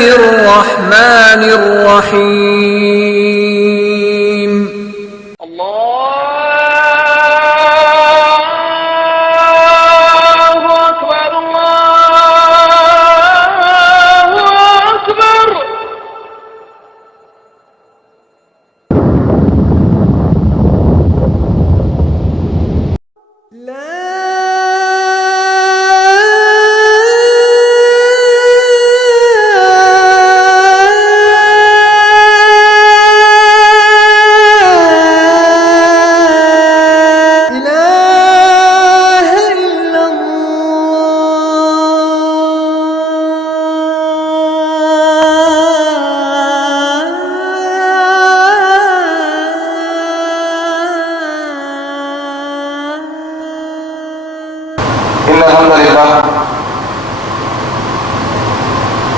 الرحمن الرحيم. الله أكبر الله أكبر.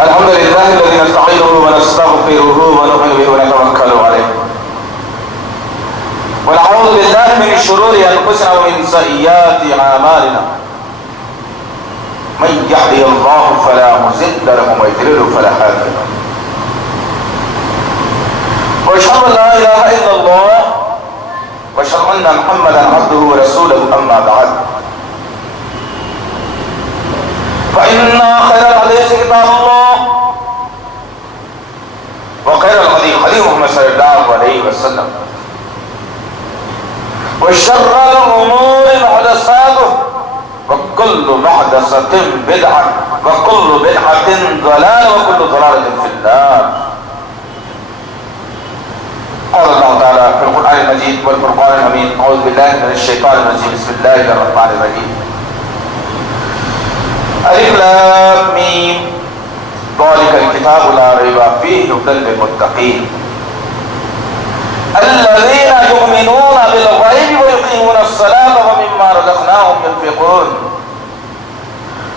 الحمد لله الذي نستعينه ونستغفره ونؤمن به ونتوكل عليه ونعوذ بالله من شرور انفسنا ومن سيئات اعمالنا من يهده الله فلا مضل له ومن يضلل فلا هادي له واشهد ان لا اله الا الله واشهد ان محمدا عبده ورسوله اما بعد فإن خير الحديث كتاب الله وخير الهدي هدي محمد صلى الله عليه وسلم وشر الأمور محدثاتها وكل محدثة بدعة وكل بدعة ضلالة وكل ضلالة في النار. قال الله تعالى في القرآن المجيد والفرقان الحميد أعوذ بالله من الشيطان الرجيم بسم الله الرحمن الرحيم. الف لام میم ذلك الكتاب لا ريب فيه هدى للمتقين الذين يؤمنون بالغيب ويقيمون الصلاة ومما رزقناهم ينفقون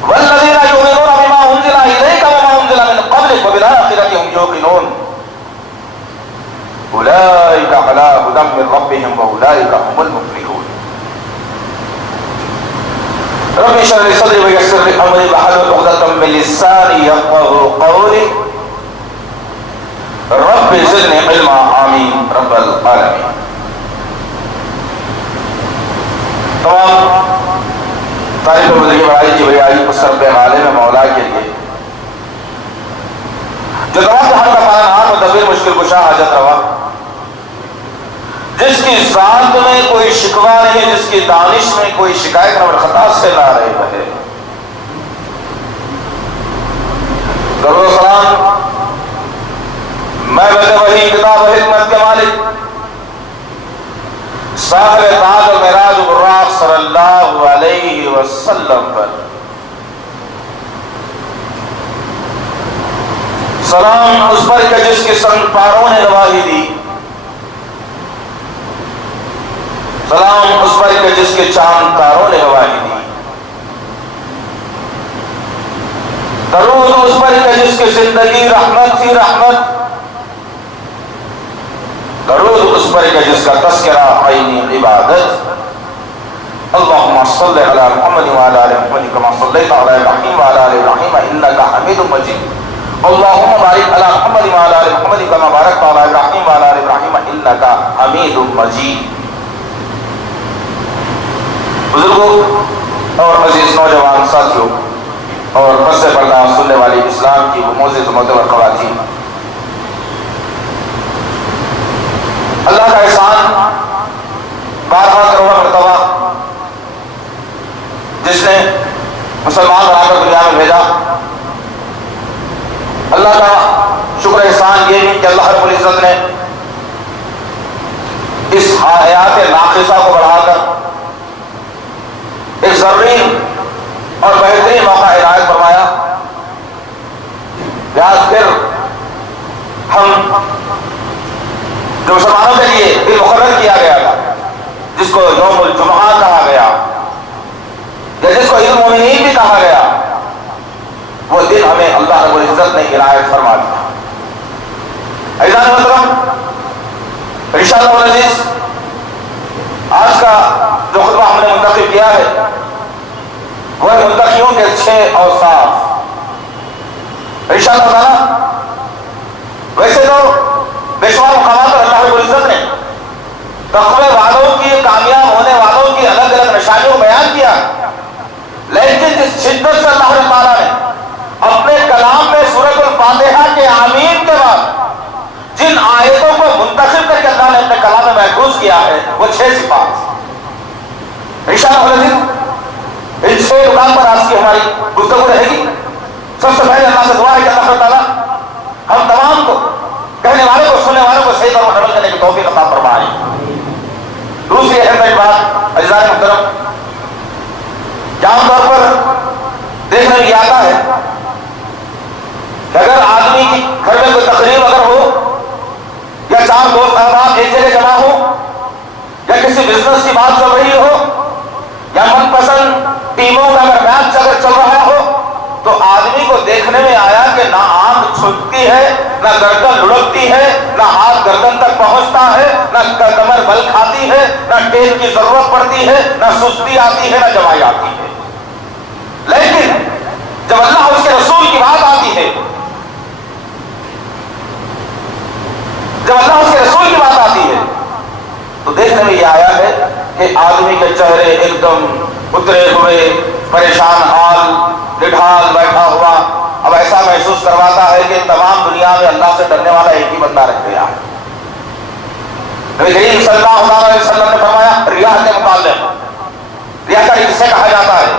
والذين يؤمنون بما أنزل إليك وما أنزل من قبلك وبالآخرة هم يوقنون أولئك على هدى من ربهم وأولئك هم المفلحون. رب اشرح لي صدري ويسر لي امري واحلل عقدة من لساني يفقهوا قولي رب زدني علما آمین رب العالمین. تمام تعریف و بندگی بڑائی کبریائی اس رب عالم مولا کے لیے جو تمام جہان کا پالنہار مدبر مشکل کشا حاجت روا، جس کی ذات میں کوئی شکوہ نہیں، جس کی دانش میں کوئی شکایت نہ اور خطا سے نہ رہے بہے. درود و سلام میں بد وحی کتاب و حکمت کے مالک صاحب تاج و معراج و براق صلی اللہ علیہ وسلم پر سلام اس پر کہ جس کی سن پاروں نے گواہی دی، سلام اس پر کہ جس کے چاند تاروں نے گواہی دی، درود اس پر کہ جس کی زندگی رحمت تھی رحمت، درود اس پر کہ جس کا تذکرہ عینی عبادت. اللہم صلی علی محمد وعلی آل محمد کما صلیت علی ابراہیم وعلی آل ابراہیم انک حمید مجید. اللہم بارک علی محمد وعلی آل محمد کما بارکت علی ابراہیم وعلی آل ابراہیم انک حمید مجید. بزرگوں اور عزیز نوجوان ساتھیوں اور پس پردہ سننے والی اسلام کی معزز معتبر خواتین، اللہ کا احسان بارہا کروڑ مرتبہ جس نے مسلمان بنا کر دنیا میں بھیجا. اللہ کا شکر احسان یہ بھی کہ اللہ رب العزت نے اس حیات ناقصہ کو بڑھا کر ایک زرین اور بہترین موقع عنایت فرمایا. لہذا پھر ہم جو مسلمانوں کے لیے دن مقرر کیا گیا تھا، جس کو یوم الجمعہ کہا گیا یا جس کو عید المومنین بھی کہا گیا، وہ دن ہمیں اللہ رب العزت نے عنایت فرما دیا. عزیزان محترم، انشاءاللہ العزیز آج کا جو خطبہ ہم نے منتخب کیا ہے وہ ہے متقیوں کے 6 اوصاف. انشاءاللہ تعالی ویسے تو بے شمار مقامات پر اللہ رب العزت نے تقوی والوں کی، کامیاب ہونے والوں کی الگ الگ نشانیوں کو بیان کیا، لیکن جس شدت سے اللہ تعالیٰ نے اپنے کلام میں سورۃ الفاتحہ کے آمین کے بعد جن آیتوں کو منتخب کر کے اللہ نے اپنے کلام میں محفوظ کیا ہے وہ 6 صفات انشاءاللہ ان 6 رکان پر آج کی ہماری گفتگو رہے گی۔ سب سے پہلے اللہ سے دعا ہے کہ اللہ تعالیٰ ہم تمام کو، کہنے والوں کو، سننے والوں کو صحیح طور پر عمل کرنے کی توفیق عطا فرمائے۔ دوسری اہم بات عزیزان محترم، عام طور پر دیکھنے میں یہ آتا ہے کہ اگر آدمی کی گھر میں کوئی تقریب اگر ہو، یا 4 دوست احباب ایک جگہ جمع ہو، یا کسی بزنس کی بات چل رہی ہو، یا من پسند ٹیموں کا اگر میچ اگر چل رہا ہو، تو آدمی کو دیکھنے میں آیا کہ نہ آنکھ چھپتی ہے، نہ گردن لڑکتی ہے، نہ ہاتھ گردن تک پہنچتا ہے، نہ کمر بل کھاتی ہے، نہ ٹیل کی ضرورت پڑتی ہے، نہ سستی آتی ہے، نہ جمائی آتی ہے۔ لیکن جب اللہ اس کے رسول کی بات آتی ہے، جب اللہ اس کے رسول کی بات آتی ہے تو دیکھنے میں یہ آیا ہے کہ آدمی کے چہرے ایک دم اترے ہوئے، پریشان حال، نڈھال بیٹھا ہوا، اب ایسا محسوس کرواتا ہے کہ تمام دنیا میں اللہ سے ڈرنے والا ایک ہی بندہ رہ گیا ہے۔ نبی کریم صلی اللہ علیہ وسلم نے فرمایا ریاء کے متعلق، ریاکاری کسے کہا جاتا ہے؟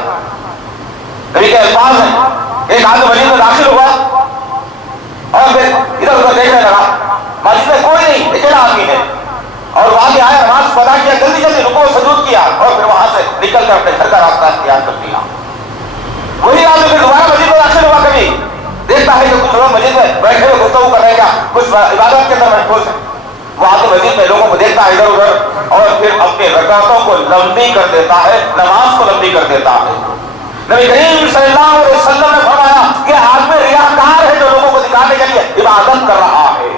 نبی کے الفاظ ہیں، ایک آدمی مسجد میں داخل ہوا اور پھر ادھر ادھر دیکھنے لگا، مسجد میں کوئی نہیں، اکیلا آدمی ہے، اور وہاں سے آیا، نماز ادا کیا، جلدی جلدی رکوع سجود کیا، اور پھر وہاں سے نکل کر اپنے گھر کا راستہ اختیار کر لیا۔ وہی آدمی پھر دوبارہ مسجد میں داخل ہوا، کبھی دیکھتا ہے کہ کچھ لوگ مسجد میں بیٹھے ہوئے گفتگو کر رہے ہیں، کچھ عبادت کے اندر محفوظ ہیں، وہ آدمی مسجد میں لوگوں کو دیکھتا ہے ادھر ادھر، اور پھر اپنی رکعتوں کو لمبی کر دیتا ہے، نماز کو لمبی کر دیتا ہے۔ نبی کریم صلی اللہ علیہ وسلم نے فرمایا کہ آدمی ریاکار ہے جو لوگوں کو دکھانے کے لیے عبادت کر رہا ہے۔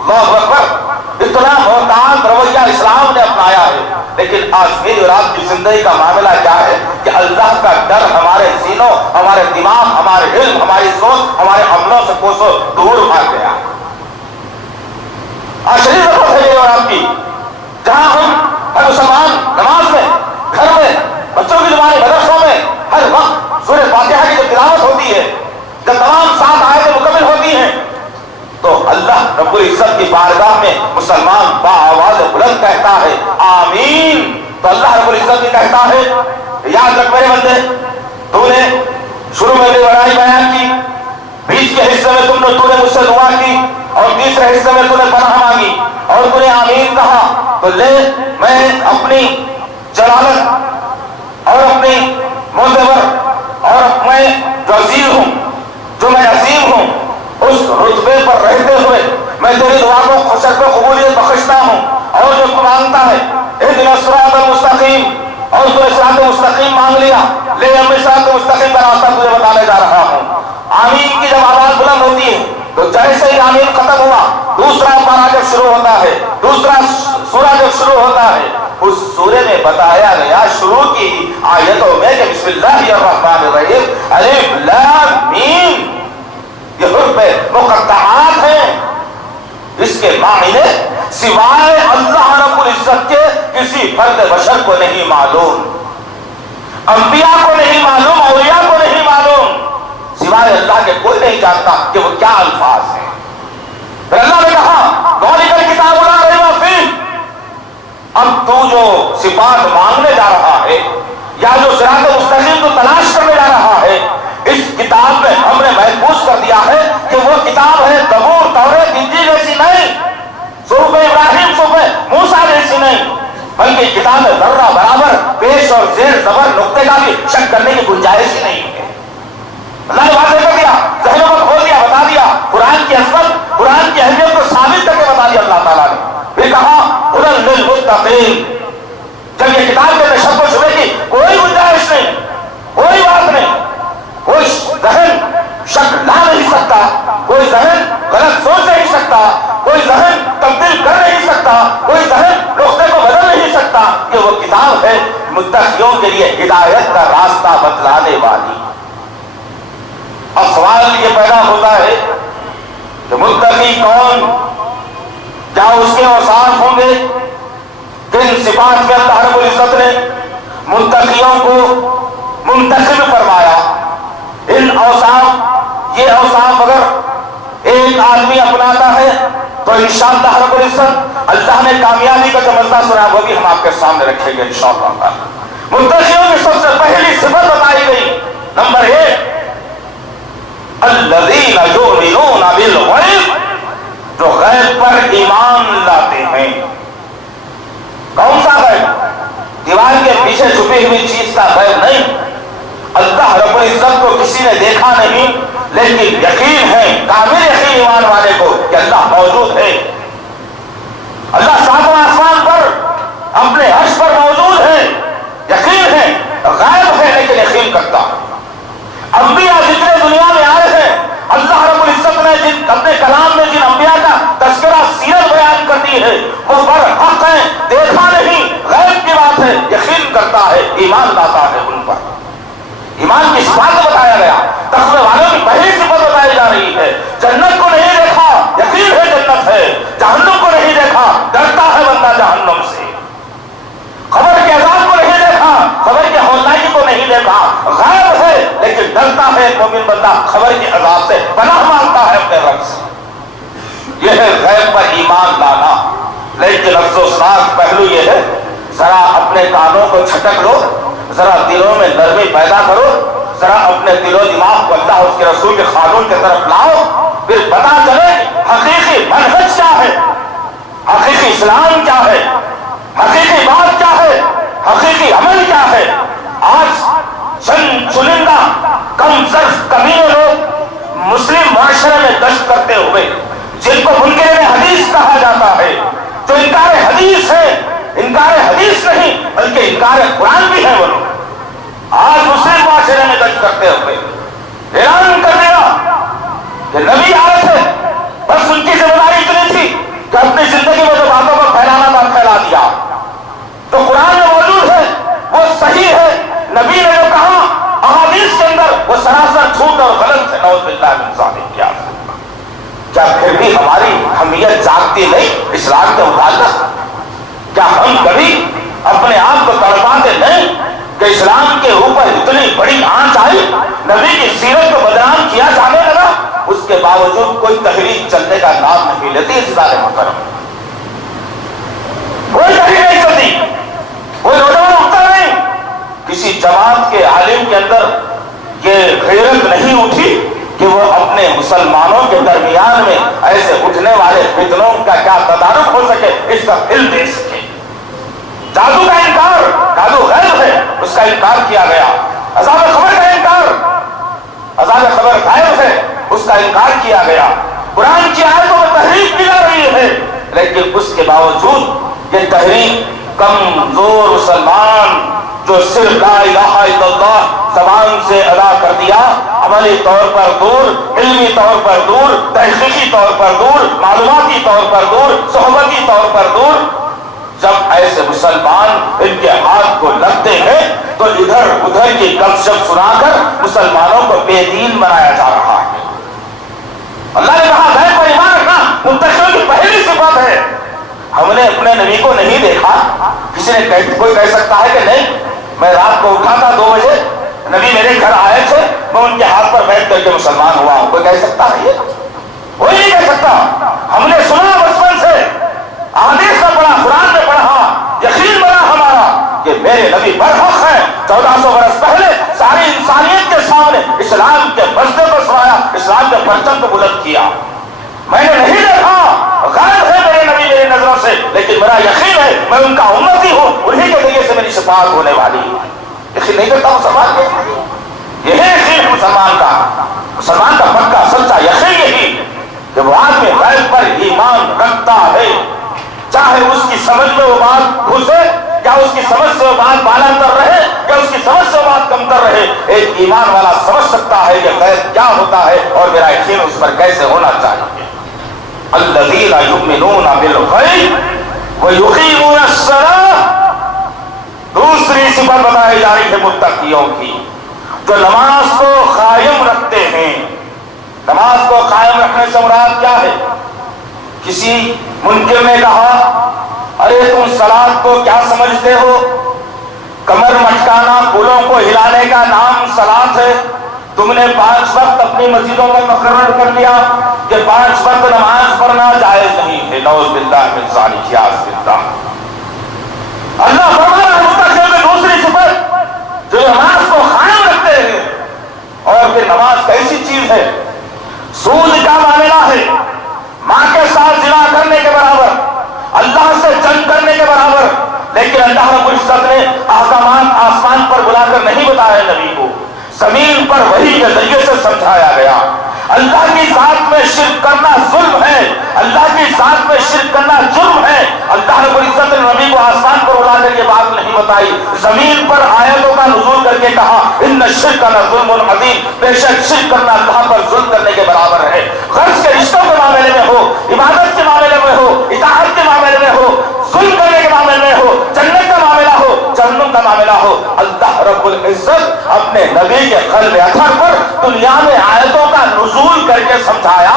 اللہ اکبر، اتنا محتاط رویہ اسلام نے اپنایا ہے، لیکن آج میری اور آپ کی زندگی کا معاملہ کیا ہے کہ اللہ کا ڈر ہمارے سینوں، ہمارے دماغ، ہمارے علم، ہماری سوچ، ہمارے عملوں سے کوسوں دور بھاگ گیا۔ آج شریف رکھو ہے میری اور آپ کی، جہاں ہم ہر مسلمان نماز میں، گھر میں، بچوں کی زبانی، مدرسوں میں ہر وقت سورہ فاتحہ کی جب تلاوت ہوتی ہے، جب تمام 7 آیتیں مکمل ہوتی ہیں، تو اللہ رب العزت کی بارگاہ میں مسلمان بآواز بلند کہتا ہے آمین، تو اللہ رب العزت بھی کہتا ہے یاد رکھ میرے بندے، تو نے شروع میں بھی بڑائی بیان کی، بیچ کے حصے میں تو نے مجھ سے دعا کی، اور تیسرے حصے میں تو نے پناہ مانگی، اور تو نے آمین کہا، تو لے میں اپنی جلالت اور اپنی معتبر اور میں جو عزیز ہوں، جو میں عظیم ہوں، اس رتبے پر رہتے ہوئے میں تیری دعا کو خوشر کو قبولیت بخشتا ہوں، اور جو تو مانگتا ہے اہدنا الصراط المستقیم، اور تو نے صراط مستقیم مانگ لیا، لے میں صراط مستقیم کا راستہ تجھے بتانے جا رہا ہوں۔ آمین کی جب آواز بلند ہوتی ہے تو جیسے ہی آمین ختم ہوا، دوسرا پارہ جب شروع ہوتا ہے، دوسرا سورہ جب شروع ہوتا ہے، اس سورے میں بتایا گیا شروع کی آیتوں میں کہ بسم اللہ الرحمن الرحیم، الف لام میم، یہ حروف مقطعات ہیں، اس کے معنی سوائے اللہ رب العزت کے کسی فرد بشر کو نہیں معلوم، انبیاء کو نہیں معلوم، اولیاء کو نہیں معلوم، سوائے اللہ کے کوئی نہیں جانتا کہ وہ کیا الفاظ ہیں۔ پھر اللہ نے کہا ذالک الکتاب لا ریب فیہ، اب تو جو صفات مانگنے جا رہا ہے یا جو صراط مستقیم تو تلاش کرنے جا رہا ہے، اس کتاب میں ہم نے محفوظ کر دیا ہے کہ وہ کتاب ہے زبور، توریت، انجیل جیسی نہیں، صحف ابراہیم، صحف موسیٰ جیسی نہیں، بلکہ کتاب میں ذرہ برابر پیش اور زیر زبر نقطے کا بھی شک کرنے کی گنجائش ہی نہیں ہے۔ اللہ نے واضح کر دیا، ذہنوں کو کھول دیا، بتا دیا قرآن کی عظمت، قرآن کی اہمیت کو ثابت کر کے بتا دیا اللہ تعالیٰ نے۔ پھر کہا ہدی للمتقین، جب یہ کتاب کے اندر شک و شبہ کی کوئی گنجائش نہیں، کوئی بات نہیں، کوئی ذہن شک لا نہیں سکتا، کوئی ذہن غلط سوچ نہیں سکتا، کوئی ذہن تبدیل کر نہیں سکتا، کوئی ذہن نقطے کو بدل نہیں سکتا، یہ وہ کتاب ہے متقیوں کے لیے ہدایت کا راستہ بتلانے والی۔ اب سوال یہ پیدا ہوتا ہے کہ متقی کون، کیا اس کے اوصاف ہوں گے، کن صفات میں اللہ رب العزت نے متقیوں کو منتخب فرمایا۔ ان اوصاف، یہ اوصاف اگر ایک آدمی اپناتا ہے تو انشاءاللہ رب العزت اللہ نے کامیابی کا جو مسئلہ سنا وہ بھی ہم آپ کے سامنے رکھیں گے انشاءاللہ۔ متقیوں کی سب سے پہلی صفت بتائی گئی، نمبر 1، الذین یؤمنون بالغیب، جو غیب پر ایمان لاتے ہیں۔ کون سا غیب؟ دیوار کے پیچھے چھپی ہوئی چیز کا غیب نہیں۔ اللہ رب العزت کو کسی نے دیکھا نہیں، لیکن یقین ہے، کامل یقین ایمان والے کو کہ اللہ موجود ہے۔ اللہ ساتواں آسمان پر اپنے عرش پر موجود ہے، یقین ہے، غائب ہے لیکن یقین کرتا ہے۔ انبیاء جتنے دنیا میں آئے ہیں، اللہ رب العزت نے جن اپنے کلام میں جن انبیاء کا تذکرہ سیرت بیان کر دی ہے وہ برحق ہیں، دیکھا نہیں، غیب کی بات ہے، یقین کرتا ہے، ایمان لاتا ہے ان پر۔ ایمان کی صفات بتایا گیا، تقوی والوں کی پہلی صفت بتائی جا رہی ہے، جنت کو نہیں دیکھا، یقین ہے جنت ہے، جہنم کو نہیں دیکھا، ڈرتا ہے بندہ جہنم سے، قبر کے عذاب کو نہیں دیکھا، قبر کے ہولناکی کو نہیں دیکھا، غائب ہے لیکن ڈرتا ہے مومن بندہ قبر کے عذاب سے، پناہ مانگتا ہے اپنے رب سے۔ یہ ہے غیب پر ایمان لانا۔ لیکن افسوسناک پہلو یہ ہے، ذرا اپنے کانوں کو چھٹک لو، ذرا دلوں میں نرمی پیدا کرو، ذرا اپنے دل و دماغ کو اللہ اس کے رسول کے قانون کی طرف لاؤ، پھر پتا چلے حقیقی منہج کیا ہے، حقیقی اسلام کیا ہے، حقیقی بات کیا ہے، حقیقی عمل کیا ہے۔ آج چنندہ کم صرف کمینے لوگ مسلم معاشرے میں گشت کرتے ہوئے، جن کو منکرین حدیث کہا جاتا ہے، جو انکار حدیث ہے، انکار حدیث نہیں بلکہ انکار قرآن بھی ہے، وہ لوگ آج مسلم معاشرے میں گشت کرتے ہوئے اعلان کر دیا کہ نبی آئے تھے، بس ان کی ذمہ داری اتنی تھی کہ اپنی زندگی میں جو باتوں کو پھیلانا تھا پھیلا دیا، تو قرآن میں موجود ہے وہ صحیح ہے، نبی نے جو کہا احادیث کے اندر وہ سراسر جھوٹ اور غلط ہے، نعوذ باللہ من ذالک۔ کیا پھر بھی ہماری حمیت جاگتی نہیں اسلام کے متعلق؟ کیا ہم کبھی اپنے آپ کو تڑپاتے نہیں کہ اسلام کے اوپر اتنی بڑی آنچ آئی، نبی کی سیرت کو بدنام کیا جانے لگا، اس کے باوجود کوئی تحریک چلنے کا نام نہیں لیتی عزیزان محترم، کوئی تحریک نہیں چلتی، کوئی نوجوان اٹھتا نہیں، کسی جماعت کے عالم کے اندر یہ غیرت نہیں اٹھی کہ وہ اپنے مسلمانوں کے درمیان میں ایسے اٹھنے والے فتنوں کا کیا تدارک ہو سکے، اس کا علم دے سکے۔ جادو کا انکار، جادو غیب ہے، اس کا انکار کیا گیا۔ عذاب قبر کا انکار، عذاب قبر غائب ہے، اس کا انکار کیا گیا۔ قرآن کی آیتوں میں تحریف کی جا رہی ہے، لیکن اس کے باوجود یہ تحریف کمزور مسلمان جو صرف لا الہ الا اللہ زبان سے ادا کر دیا، عملی طور پر دور، علمی طور پر دور، تحقیقی طور پر دور، معلوماتی طور پر دور، صحبتی طور پر دور، جب ایسے مسلمان ان کے ہاتھ کو لگتے ہیں تو ادھر ادھر کی گپ شپ سنا کر مسلمانوں کو بے دین بنایا جا رہا ہے۔ اللہ نے کہا غیب پر ایمان رکھنا منتقیوں کی پہلی صفت ہے۔ ہم نے اپنے نبی کو نہیں دیکھا، کسی نے کوئی کہہ سکتا ہے کہ نہیں میں رات کو اٹھا تھا 2 بجے، نبی میرے گھر آئے تھے، میں ان کے ہاتھ پر بیٹھ کر کے مسلمان ہوا ہوں، کوئی کہہ سکتا ہے یہ؟ کوئی نہیں کہہ سکتا۔ ہم نے سنا بچپن سے، احادیث میں پڑھا، قرآن میں پڑھا، یقین بنا ہمارا کہ میرے نبی برحق ہیں۔ 1400 برس پہلے ساری انسانیت کے سامنے اسلام کے مسئلے کو سنایا، اسلام کے پرچم کو بلند کیا۔ میں نے نہیں دیکھا، غائب ہے میرے نبی میری نظروں سے، لیکن میرا یقین ہے میں ان کا امتی ہوں، انہی کے ذریعے سے میری شفاعت ہونے والی ہے۔ یقین نہیں کرتا مسلمان کے، یہی یقین ہے مسلمان کا، مسلمان کا پکا سچا یقین یہی کہ وہ آدمی غیب پر ایمان رکھتا ہے، چاہے اس کی سمجھ میں وہ بات گھسے یا اس کی سمجھ سے وہ بات بالاتر رہے یا اس کی سمجھ سے وہ بات کمتر رہے، ایک ایمان والا سمجھ سکتا ہے کہ غیب کیا ہوتا ہے اور میرا یقین اس پر کیسے ہونا چاہیے۔ الذین یؤمنون بالغیب ویقیمون الصلاۃ، دوسری صفت بتائی جا رہی ہے متقیوں کی، جو نماز کو قائم رکھتے ہیں، نماز کو قائم رکھنے سے مراد کیا ہے؟ کسی منکر نے کہا ارے تم صلاۃ کو کیا سمجھتے ہو؟ کمر مٹکانا، پلوں کو ہلانے کا نام صلاۃ ہے؟ تم نے 5 وقت اپنی مسجدوں میں مقرر کر دیا کہ 5 وقت نماز پڑھنا جائز نہیں ہے۔ نعوذ باللہ من ذالک، یاذ باللہ۔ اللہ فرما رہا ہے متقین میں دوسری صفت جو نماز کو قائم رکھتے ہیں، اور پھر نماز کیسی چیز ہے؟ سود کا معاملہ ہے، ماں کے ساتھ زنا کرنے کے برابر، اللہ سے جنگ کرنے کے برابر، لیکن اللہ رب العزت نے احکامات آسمان پر بلا کر نہیں بتایا نبی کو، زمین پر وحی کے ذریعے سے سمجھایا گیا۔ اللہ کی ذات میں شرک کرنا ظلم ہے، اللہ کی ذات میں شرک کرنا جرم ہے۔ اللہ رب العزت نے نبی کو آسمان پر اڑا کر یہ بات نہیں بتائی، زمین پر آیتوں کا نزول کر کے کہا ان الشرک لظلم عظیم، بے شک شرک کرنا اللہ پر ظلم کرنے کے برابر ہے۔ غرض کے رشتوں کے معاملے میں ہو، عبادت کے معاملے میں ہو، اطاعت کے معاملے میں ہو، ظلم کرنے کے معاملے میں ہو، جنت کا معاملہ ہو، جہنم کا معاملہ ہو، اللہ رب العزت اپنے نبی کے قلب اطہر پر دنیا میں آیتوں کا نزول کر کے سمجھایا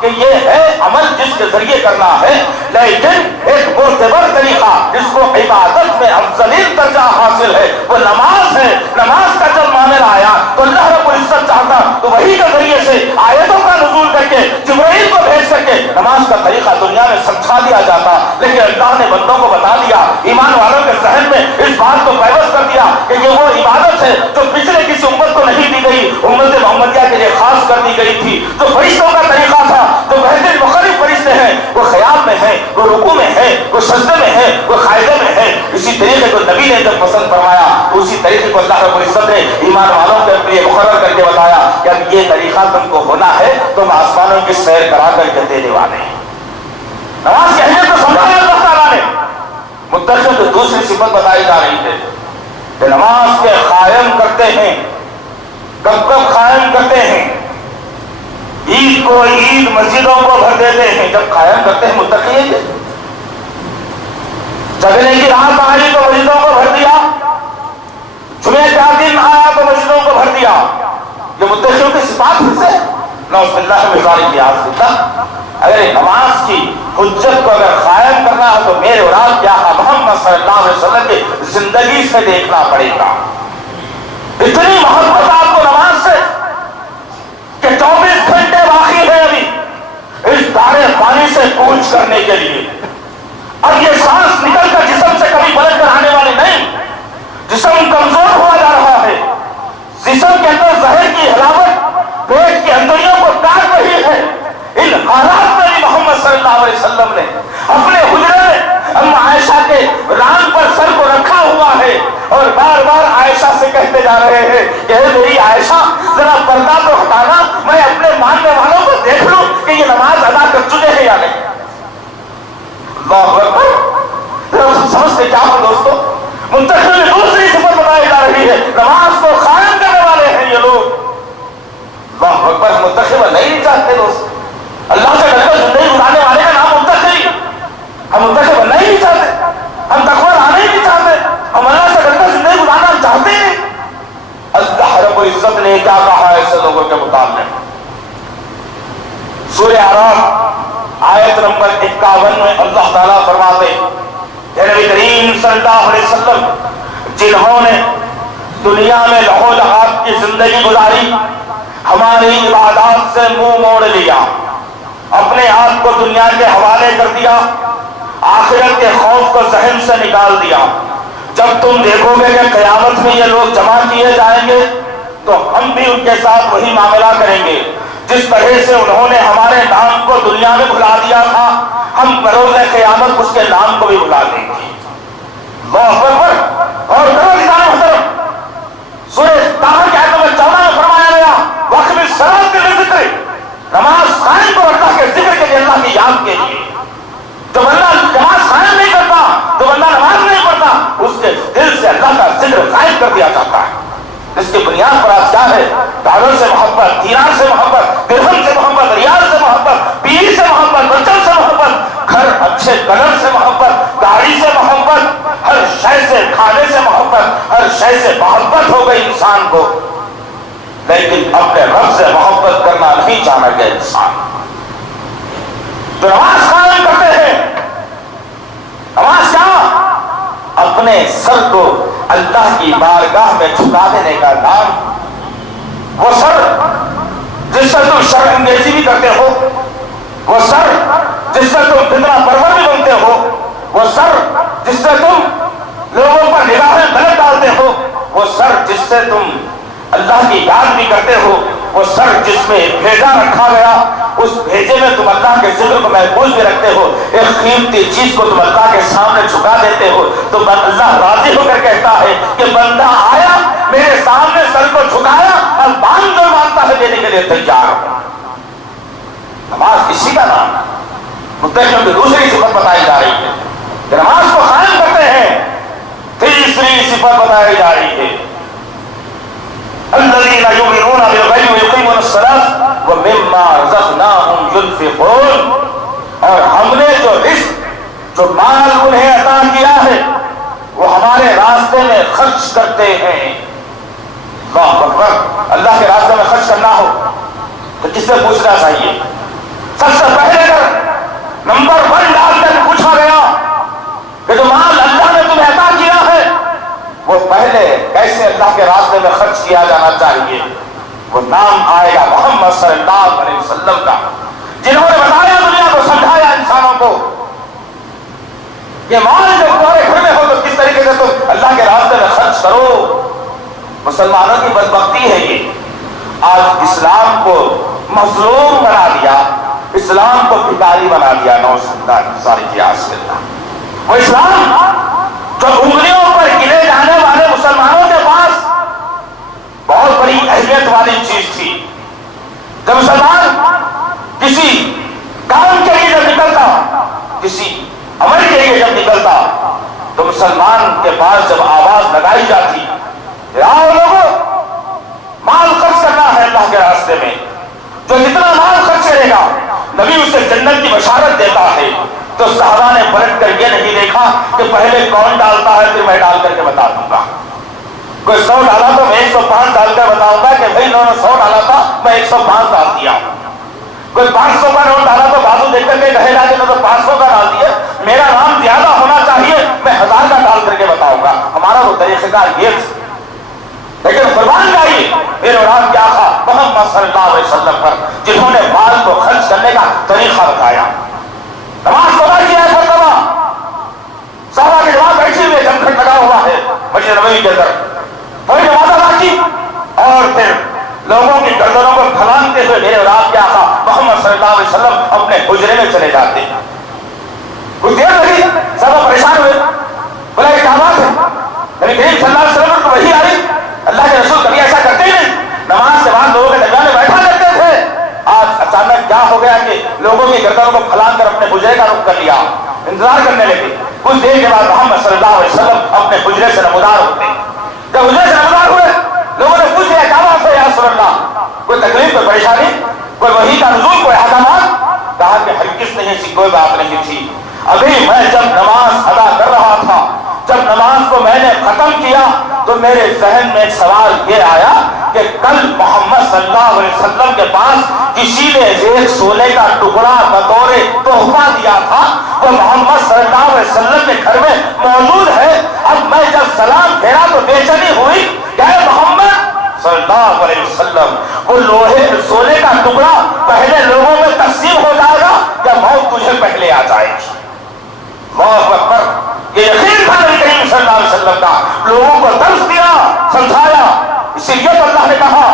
کہ یہ ہے عمل جس کے ذریعے کرنا ہے، لیکن ایک معتبر طریقہ جس کو عبادت میں افضلین درجہ حاصل ہے وہ نماز ہے۔ نماز کا جب معاملہ آیا تو اللہ رب العزت چاہتا تو وہی کے ذریعے سے آیتوں کا نزول کر کے جبرائیل کو بھیج کر کے نماز کا طریقہ دنیا میں سمجھا دیا جاتا، لیکن اللہ نے بندوں کو بتا دیا، ایمان والوں کے ذہن میں اس بات کو پیوست کر دیا کہ یہ وہ عبادت ہے جو پچھلے کسی امت کو نہیں دی گئی، امت محمدیہ کے لیے خاص کر دی گئی تھی، جو فرشتوں کا طریقہ تھا، جو بہتر مختلف فرشتے ہیں، وہ خیال میں ہیں، وہ رکوع میں ہیں، وہ سجدے میں ہیں، وہ قاعدے میں ہیں، اسی طریقے کو نبی نے جب پسند فرمایا تو اسی طریقے کو اللہ رب العزت نے ایمان والوں کے لیے مقرر کر کے بتایا کہ اب یہ طریقہ تم کو ہونا ہے، تم آسمانوں کی سیر کرا کر کے دینے والے ہیں۔ نماز کی اہمیت کو سمجھایا اللہ تعالیٰ نے۔ متقین کو دوسری صفت بتائی جا رہی ہے کہ نماز کے قائم کرتے ہیں، کب کب قائم کرتے ہیں؟ عید کو عید مسجدوں کو بھر دیتے ہیں جب قائم کرتے ہیں متقین۔ جگنے کی رات آئی تو مسجدوں کو بھر دیا، جمعے کا دن آیا تو مسجدوں کو بھر دیا، یہ متقیوں کی صفات میں سے نعوذ باللہ من ذالک، یاذ باللہ۔ اگر نماز کی حجت کو اگر قائم کرنا ہو تو میرے اور آپ کیا محمد صلی اللہ علیہ وسلم کی زندگی سے دیکھنا پڑے گا۔ اتنی محبت آپ کو نماز سے کہ 24 گھنٹے باقی ہے ابھی اس دارے پانی سے کوچ کرنے کے لیے۔ اب یہ سانس نکل کر جسم سے کبھی پلٹ کر آنے والے نہیں، جسم کمزور ہوا جا رہا ہے، جسم کے اندر زہر کی حلاوت پیٹ کی اندریوں کو کاٹ رہی ہے۔ ان حالات میں بھی محمد صلی اللہ علیہ وسلم نے اپنے حجرے میں اما عائشہ کے ران پر سر کو رکھا ہوا ہے اور بار بار عائشہ سے کہتے جا رہے ہیں کہ اے میری عائشہ ذرا پردہ تو ہٹانا، میں اپنے ماننے والوں کو دیکھ لوں کہ یہ نماز ادا کر چکے ہیں یا نہیں۔ اللہ اکبر، سمجھتے کیا ہو دوستو؟ منتخب میں دوسری صفت بتائی جا رہی ہے، نماز کو قائم کرنے والے ہیں یہ لوگ۔ اللہ اکبر، ہم منتخب نہیں چاہتے دوست، اللہ سے ڈر کر زندگی گزارنے والے کا نام منتخب، ہم منتخب بننا ہی نہیں چاہتے، ہم تقوی لانا ہی نہیں چاہتے، ہم اللہ سے ڈر کر زندگی گزارنا چاہتے ہیں۔ اللہ رب العزت نے کیا کہا ایسے لوگوں کے متعلق؟ سورہ اعراف آیت نمبر 51 میں اللہ تعالیٰ فرماتے ہیں نبی کریم صلی اللہ علیہ وسلم جنہوں نے دنیا میں لہو لہاب کی زندگی گزاری، ہماری عبادات سے منہ موڑ لیا، اپنے آپ کو دنیا کے حوالے کر دیا، آخرت کے خوف کو ذہن سے نکال دیا، جب تم دیکھو گے کہ قیامت میں یہ لوگ جمع کیے جائیں گے تو ہم بھی ان کے ساتھ وہی معاملہ کریں گے جس طرح سے انہوں نے ہمارے نام کو دنیا میں بھلا دیا تھا، ہم بروز قیامت اس کے نام کو بھی بھلا دیں گے۔ اللہ اکبر۔ اور سورہ طٰہٰ کی آیت نمبر 14 میں فرمایا گیا وقت میں صلاۃ کے ذکر، نماز قائم کرو اللہ کے ذکر کے لیے، اللہ کی یاد کے لیے۔ جو بندہ نماز قائم نہیں کرتا، جو بندہ نماز نہیں پڑھتا، اس کے دل سے اللہ کا ذکر غائب کر دیا جاتا ہے۔ اس کی بنیاد پر آج کیا ہے؟ ڈالر سے محبت، دینار سے محبت، درہم سے محبت، ریال سے محبت، بیوی سے محبت، بچوں سے محبت، گھر اچھے کلر سے محبت، گاڑی سے محبت، ہر شے سے، کھانے سے محبت، ہر شے سے محبت ہو گئی انسان کو۔ لیکن اپنے رب سے محبت کرنا نہیں جانا گیا انسان تو نماز قائم کرتے ہیں. نماز کیا؟ اپنے سر کو اللہ کی بارگاہ میں جھکا دینے کا نام. وہ سر جس سے تم شرم انگیزی بھی کرتے ہو، وہ سر جس سے تم فتنہ پرور بھی بنتے ہو، وہ سر جس سے تم لوگوں پر نگاہیں غلط ڈالتے ہو، وہ سر جس سے تم اللہ کی یاد بھی کرتے ہو، وہ سر جس میں بھیجا رکھا گیا اس بھیجے میں تم اللہ کے ذکر کو محفوظ بھی رکھتے ہو، ایک قیمتی چیز کو تم اللہ کے سامنے جھکا دیتے ہو تو اللہ راضی ہو کر کہتا ہے کہ بندہ آیا میرے سامنے سر کو جھکایا اور باندھ جو مانگتا ہے دینے کے لیے تیار ہو. نماز اسی کا نام ہے. متقیوں کی دوسری صفت بتائی جا رہی ہے کہ نماز کو قائم کرتے ہیں. تیسری صفت بتائی جا رہی ہے الذین یؤمنون بالغیب ویقیمون الصلاۃ ومما رزقناہم ینفقون. اور ہم نے جو رزق جو مال انہیں عطا کیا ہے وہ ہمارے راستے میں خرچ کرتے ہیں. اللہ اکبر. اللہ کے راستے میں خرچ کرنا ہو تو کس سے پوچھنا چاہیے؟ سب سے پہلے نمبر 1 ڈال کر پوچھا گیا کہ جو مال اللہ نے تمہیں عطا کیا ہے وہ پہلے کیسے اللہ کے راستے میں خرچ کیا جانا چاہیے. وہ نام آئے گا محمد صلی اللہ علیہ وسلم کا، جنہوں نے بتایا دنیا کو، سمجھایا انسانوں کو کہ مال جب تمہارے گھر میں ہو تو کس طریقے سے تم اللہ کے راستے میں خرچ کرو. مسلمانوں کی بدبختی ہے یہ، آج اسلام کو مظلوم بنا دیا، اسلام کو بھکاری بنا دیا. ساری وہ اسلام جو انگلیوں پر گنے جانے والے مسلمانوں کے پاس بہت بڑی اہمیت والی چیز تھی. جب مسلمان کسی کام کے لیے جب نکلتا، کسی عمل کے لیے جب نکلتا تو مسلمان کے پاس جب آواز لگائی جاتی آؤ لوگوں مال خرچ کرنا ہے اللہ کے راستے میں، جو جتنا مال خرچ کرے گا نبی اسے جنت کی بشارت دیتا ہے. تو صحابہ نے پلٹ کر یہ نہیں دیکھا کہ پہلے کون ڈالتا ہے پھر میں ڈال کر کے بتا دوں گا. کوئی 100 ڈالا تو میں 105 ڈال کر بتاؤں گا کہ بھائی انہوں نے 100 ڈالا تھا میں 105 ڈال دیا. کوئی 500 کا نوٹ ڈالا تو بازو دیکھ کر کے کہے گا کہ میں تو 500 کا ڈال دیا، میرا نام زیادہ ہونا چاہیے میں 1000 کا ڈال کر کے بتاؤں گا. ہمارا وہ طریقہ کار یہ تھا. لیکن قربان جائیے میرے نام کیا تھا محمد صلی اللہ علیہ وسلم پر، جنہوں نے مال کو خرچ کرنے کا طریقہ بتایا. نماز پڑھا کیا ہے مرتبہ صحابہ کے جواب بیٹھے ہوئے جمگھٹ لگا ہوا ہے مسجد نبوی کے اندر، وہی نماز ادا کی اور پھر لوگوں کی گردنوں کو پھلانگتے ہوئے میرے اور آپ کے آقا محمد صلی اللہ علیہ وسلم اپنے حجرے میں چلے جاتے. کچھ دیر لگی، صحابہ پریشان ہوئے، بولا یہ کیا بات ہے؟ نبی کریم صلی اللہ علیہ وسلم کو وحی آ رہی، اللہ کے رسول کبھی ایسا کرتے ہی نہیں، نماز کے بعد لوگوں کے درمیان میں بیٹھا کرتے تھے. آج اچانک کیا ہو گیا کہ لوگوں کی گردنوں کو پھلانگ کر اپنے حجرے کا رخ کر لیا، انتظار کرنے لگے. کچھ دیر کے بعد محمد صلی اللہ علیہ وسلم اپنے حجرے سے نمودار ہوتے. جب حجرے سے نمودار ہوئے لوگوں نے پوچھ لیا کیا بات ہے یا رسول اللہ، کوئی تکلیف کوئی پریشانی کوئی وحی کا نزول کوئی احکامات؟ کہا کہ ہرگز نہیں ایسی کوئی بات نہیں تھی. ابھی میں جب نماز ادا کر رہا تھا، جب نماز کو میں نے ختم کیا تو میرے ذہن میں ایک سوال یہ آیا کہ کل محمد صلی اللہ علیہ وسلم کے پاس کسی نے ایک سونے کا ٹکڑا بطور تحفہ دیا تھا، وہ محمد صلی اللہ علیہ وسلم کے گھر میں موجود ہے. اب میں جب سلام پھیرا تو بے چینی ہوئی کہ اے محمد صلی اللہ علیہ وسلم وہ لوہے سونے کا ٹکڑا پہلے لوگوں میں تقسیم ہو جائے گا یا موت تجھے پہلے آ جائے گی. اللہ اکبر. یہ یقین تھا نبی کریم صلی اللہ علیہ وسلم کا، لوگوں کو درس دیا، سمجھایا. اسی لیے تو اللہ نے کہا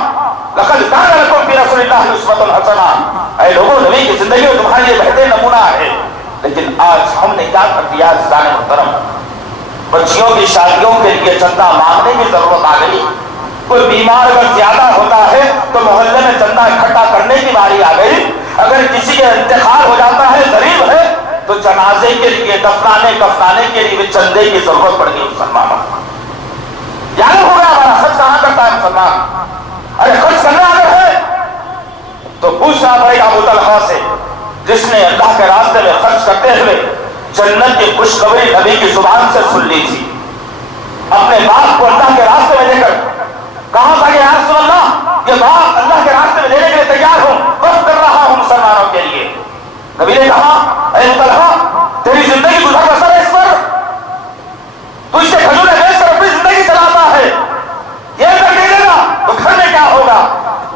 لقد کان لکم فی رسول اللہ اسوۃ حسنہ، اے لوگوں نبی کی زندگی میں تمہارے لیے بہترین نمونہ ہے. لیکن آج ہم نے کیا کر دیا عزیزان محترم، بچیوں کی شادیوں کے لیے چندہ مانگنے کی ضرورت آ گئی. کوئی بیمار اگر زیادہ ہوتا ہے تو محلے میں چندہ اکٹھا کرنے کی باری آ گئی. اگر کسی کا انتقال ہو جاتا ہے غریب ہے تو جنازے کے لیے کفنانے کے لیے چندے کی ضرورت پڑ گئی مسلمانوں کو. یاد ہو گیا ہمارا خرچ کہاں کرتا ہے مسلمان؟ ارے خرچ کرنا اگر ہے تو پوچھنا پڑے گا ابو طلحہ سے جس نے اللہ کے راستے میں خرچ کرتے ہوئے جنت کی خوشخبری نبی کی زبان سے سن لی تھی. اپنے باپ کو اللہ کے راستے میں لے کر کہا تھا کہ یا رسول اللہ یہ باغ اللہ کے راستے میں دینے کے لیے تیار ہوں، وقف کر رہا ہوں مسلمانوں کے لیے۔ نبی نے کہا اے طلحہ تیری زندگی گزر بسر ہے اس پر، تو اس کے کھجوریں بیچ کر اپنی زندگی چلاتا ہے، یہ اگر دے دے گا تو گھر میں کیا ہوگا؟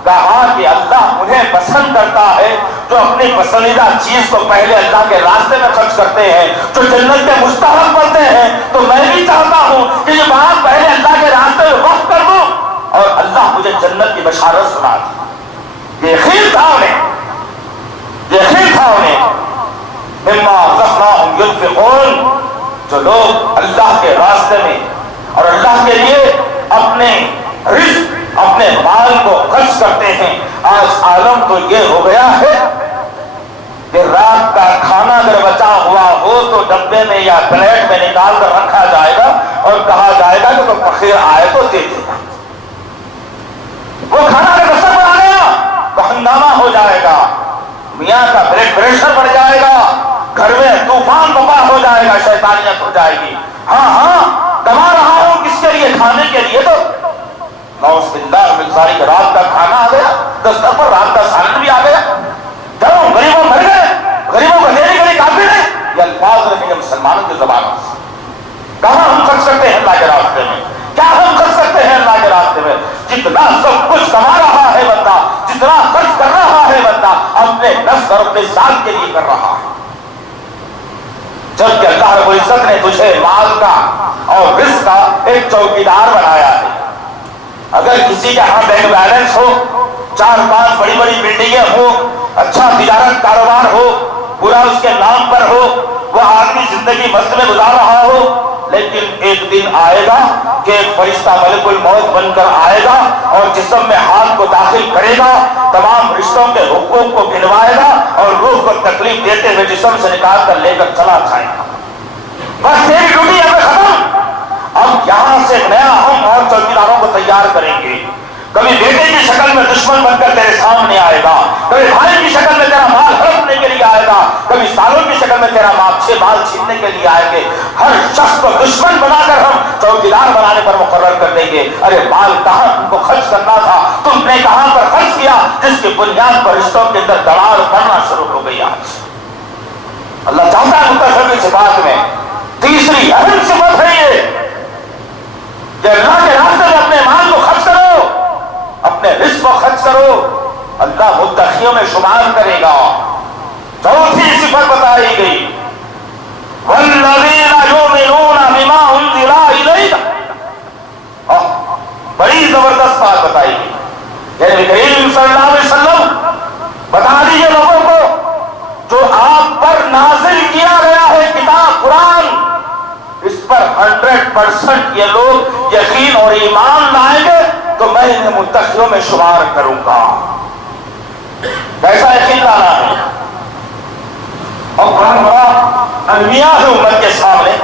کہا کہ اللہ انہیں پسند کرتا ہے جو اپنی پسندیدہ چیز کو پہلے اللہ کے راستے میں خرچ کرتے ہیں، جو جنت کے مستحق بنتے ہیں۔ تو میں بھی چاہتا ہوں کہ یہ بات پہلے اللہ کے راستے میں وقف کر دوں اور اللہ مجھے جنت کی بشارت سنا دی۔ یہ یقین تھا انہیں مما رزقناہم ينفقون، جو لوگ اللہ کے راستے میں اور اللہ کے لیے اپنے رزق اپنے مال کو خرچ کرتے ہیں۔ آج عالم تو یہ ہو گیا ہے کہ رات کا کھانا اگر بچا ہوا ہو تو ڈبے میں یا پلیٹ میں نکال کر رکھا جائے گا اور کہا جائے گا کہ کوئی فقیر آئے تو دے دے گا۔ وہ کھانا اگر رسم پر آ گیا تو ہنگامہ ہو جائے گا، میاں کا بلڈ پریشر بڑھ جائے گا، گھر میں طوفان بپا ہو جائے گا، شیطانیت ہو جائے گی۔ ہاں کما رہا ہوں کس کے لیے؟ کھانے کے لیے۔ تو نعوذ باللہ من ذالک، رات کا کھانا آ گیا دستر پر، رات کا سالن بھی آ گیا، چلو غریبوں مر گئے، غریبوں کو دینے کے لیے کافی نہیں، یہ الفاظ رہیں گے مسلمانوں کی زبانوں سے۔ کہاں ہم خرچ کرتے ہیں اللہ کے راستے میں؟ کیا ہم خرچ کرتے ہیں اللہ کے راستے میں؟ جتنا سب کچھ کما رہا ہے بندہ، جتنا خرچ کر رہا ہے بندہ، اپنے نفس اور اپنے ذات کے لیے کر رہا ہے، جبکہ اللہ رب العزت نے تجھے مال کا اور رزق کا ایک چوکیدار بنایا ہے۔ اگر کسی کے ہاں بینک بیلنس ہو، 4-5 بڑی بڑی بلڈنگیں ہو، اچھا تجارت کاروبار ہو، پورا اس کے نام پر ہو، وہ آدمی زندگی مست میں گزار رہا ہو، لیکن ایک دن آئے گا کہ ایک فرشتہ ملک الموت بن کر آئے گا اور جسم میں ہاتھ کو داخل کرے گا، تمام رشتوں کے حقوق کو گنوائے گا اور روح کو تکلیف دیتے ہوئے جسم سے نکال کر لے کر چلا جائے گا۔ بس تیری ڈیوٹی یہاں پہ ختم۔ اب یہاں سے نیا ہم اور چوکیداروں کو تیار کریں گے۔ کبھی بیٹے کی شکل میں دشمن بن کر تیرے سامنے آئے گا، کبھی بھائی کی شکل میں تیرا مال ہڑپنے کے لیے آئے گا، کبھی سالوں کی شکل میں تیرا مال چھیننے کے لیے آئے گے۔ ہر شخص کو دشمن بنا کر ہم چوکیدار بنانے پر مقرر کر دیں گے۔ ارے مال کہاں تم کو خرچ کرنا تھا، تم نے کہاں پر خرچ کیا، جس کی بنیاد پر رشتوں کے اندر دراڑ پڑنا شروع ہو گئی۔ آج اللہ چاہتا ہے مختصر کی صفات میں تیسری اہم صفت ہے یہ کہ اللہ کے راستے میں اپنے مال کو خرچ کرو، اپنے رزق کو خرچ کرو، اللہ متقیوں میں شمار کرے گا۔ چوتھی صفت بتائی گئی والذین یؤمنون بما انزل الیک، بڑی زبردست بات بتائی گئی۔ نبی کریم صلی اللہ علیہ وسلم بتا دیجیے لوگوں کو جو آپ پر نازل کیا گیا ہے کتاب قرآن، اس پر 100% یہ لوگ یقین اور ایمان لائیں گے تو میں انہیں متقیوں میں شمار کروں گا۔ کیسا یقین لانا ہے؟ اور بہت بڑا المیہ ہے امت کے سامنے،